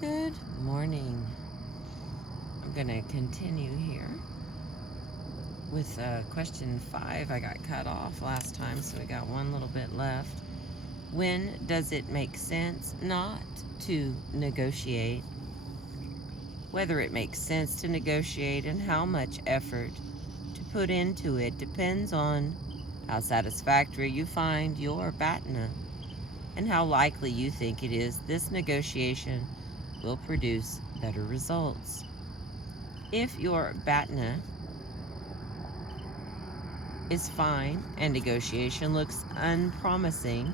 Good morning. I'm going to continue here with question 5. I got cut off last time, so we got one little bit left. When does it make sense not to negotiate? Whether it makes sense to negotiate and how much effort to put into it depends on how satisfactory you find your BATNA and how likely you think it is this negotiation will produce better results. If your BATNA is fine and negotiation looks unpromising,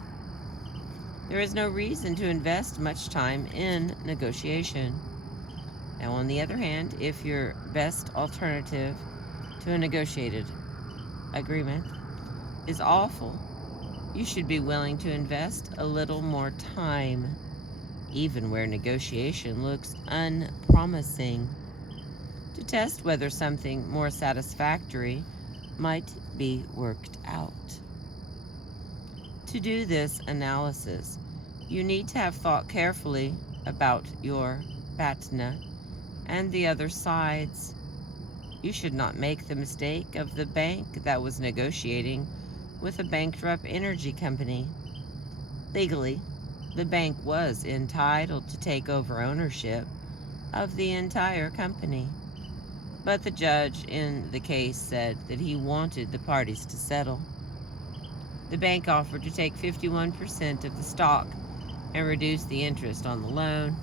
there is no reason to invest much time in negotiation. Now, on the other hand, if your best alternative to a negotiated agreement is awful, you should be willing to invest a little more time, even where negotiation looks unpromising, to test whether something more satisfactory might be worked out. To do this analysis, you need to have thought carefully about your BATNA and the other sides. You should not make the mistake of the bank that was negotiating with a bankrupt energy company. Legally, the bank was entitled to take over ownership of the entire company, but the judge in the case said that he wanted the parties to settle. The bank offered to take 51% of the stock and reduce the interest on the loan,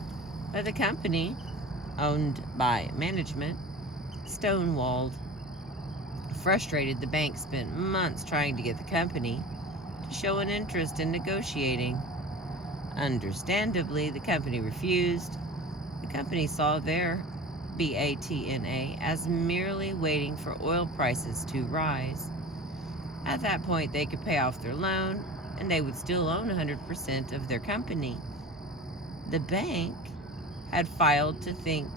but the company, owned by management, stonewalled. Frustrated, the bank spent months trying to get the company to show an interest in negotiating. Understandably, the company refused. The company saw their BATNA as merely waiting for oil prices to rise. At that point, they could pay off their loan, and they would still own 100% of their company. The bank had failed to think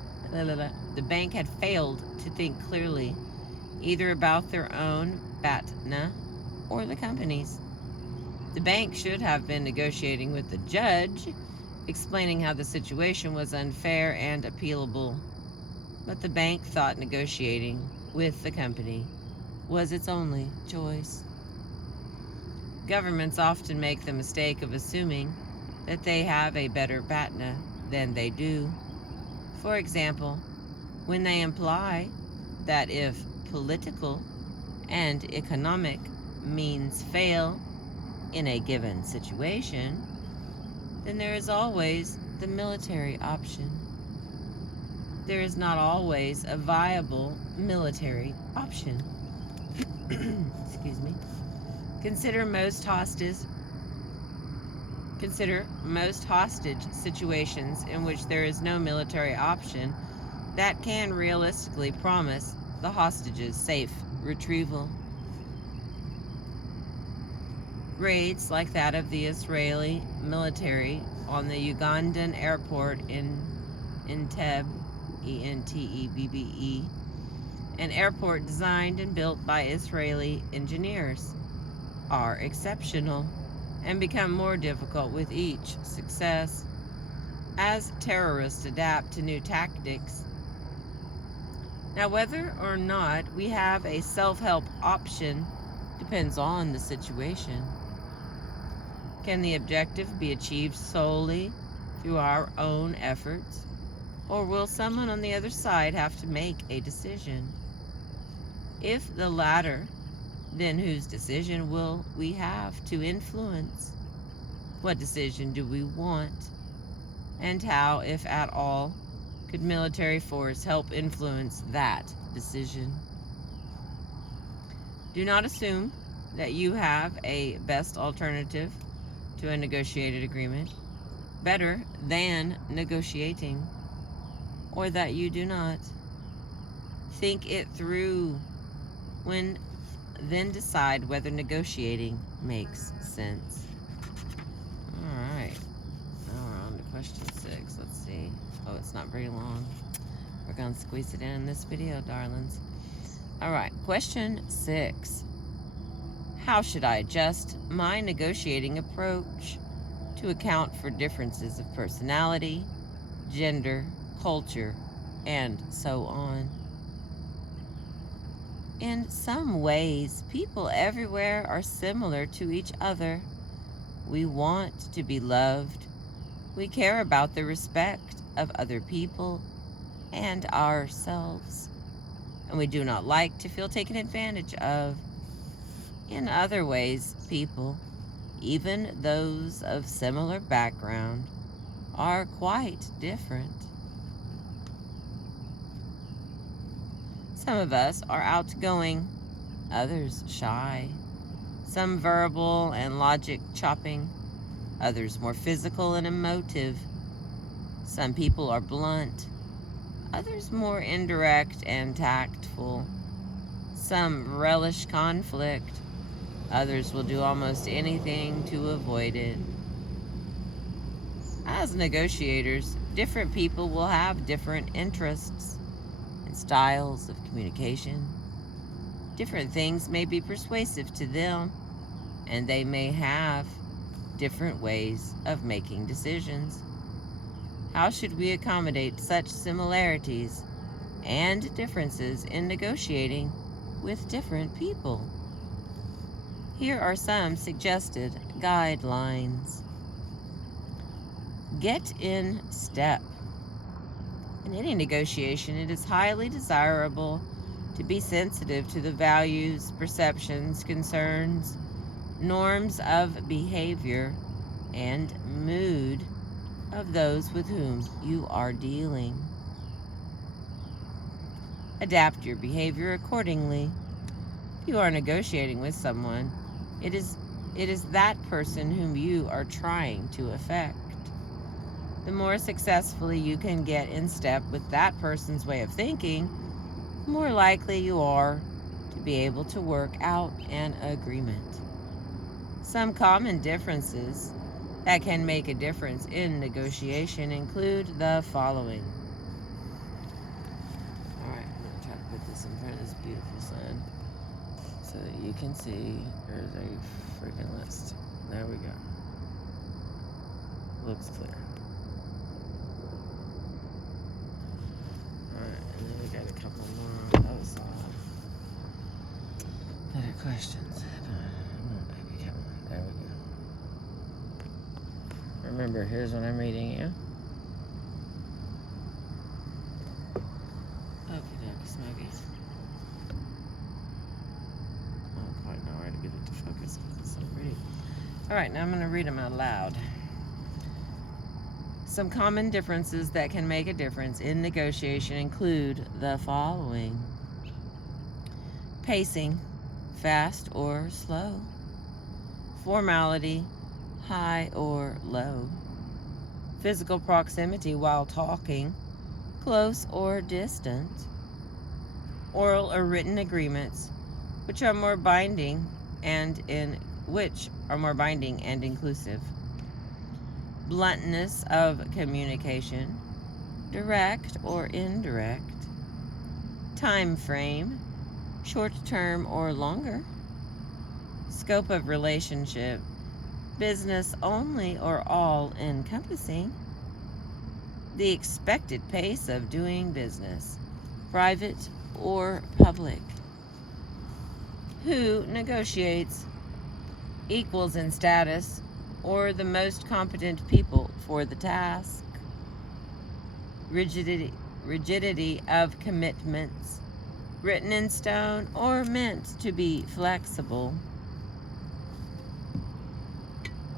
clearly, either about their own BATNA or the company's. The bank should have been negotiating with the judge, explaining how the situation was unfair and appealable. But the bank thought negotiating with the company was its only choice. Governments often make the mistake of assuming that they have a better BATNA than they do. For example, when they imply that if political and economic means fail in a given situation, then there is always the military option. There is not always a viable military option. Excuse me. Consider most hostage situations in which there is no military option that can realistically promise the hostages safe retrieval. Raids like that of the Israeli military on the Ugandan airport in Entebbe, Entebbe, an airport designed and built by Israeli engineers, are exceptional and become more difficult with each success as terrorists adapt to new tactics. Now, whether or not we have a self-help option depends on the situation. Can the objective be achieved solely through our own efforts, or will someone on the other side have to make a decision? If the latter, then whose decision will we have to influence? What decision do we want? And how, if at all, could military force help influence that decision? Do not assume that you have a best alternative to a negotiated agreement, better than negotiating, or that you do not. Think it through, then decide whether negotiating makes sense. All right, now we're on to question 6. Let's see. Oh, it's not very long. We're going to squeeze it in this video, darlings. All right, question 6. How should I adjust my negotiating approach to account for differences of personality, gender, culture, and so on. In some ways, people everywhere are similar to each other. We want to be loved. We care about the respect of other people and ourselves. And we do not like to feel taken advantage of. In other ways, people, even those of similar background, are quite different. Some of us are outgoing, others shy. Some verbal and logic chopping, others more physical and emotive. Some people are blunt, others more indirect and tactful. Some relish conflict, others will do almost anything to avoid it. As negotiators, different people will have different interests and styles of communication. Different things may be persuasive to them, and they may have different ways of making decisions. How should we accommodate such similarities and differences in negotiating with different people? Here are some suggested guidelines. Get in step. In any negotiation, it is highly desirable to be sensitive to the values, perceptions, concerns, norms of behavior, and mood of those with whom you are dealing. Adapt your behavior accordingly. If you are negotiating with someone, it is that person whom you are trying to affect. The more successfully you can get in step with that person's way of thinking, the more likely you are to be able to work out an agreement. Some common differences that can make a difference in negotiation include the following. Alright, I'm going to try to put this in front of this beautiful sun so that you can see. There's a freaking list. There we go. Looks clear. Alright, and then we got a couple more on those that are questions. Come on, baby, come on. There we go. Remember, here's when I'm reading you. Okay, Smokey. I don't quite know where to get it to focus because it's so pretty. Alright, now I'm going to read them out loud. Some common differences that can make a difference in negotiation include the following. Pacing, fast or slow. Formality, high or low. Physical proximity while talking, close or distant. Oral or written agreements, which are more binding and inclusive. Bluntness of communication, direct or indirect. Time frame, short term or longer. Scope of relationship, business only or all encompassing. The expected pace of doing business, private or public. Who negotiates, equals in status, or the most competent people for the task. Rigidity of commitments, written in stone or meant to be flexible.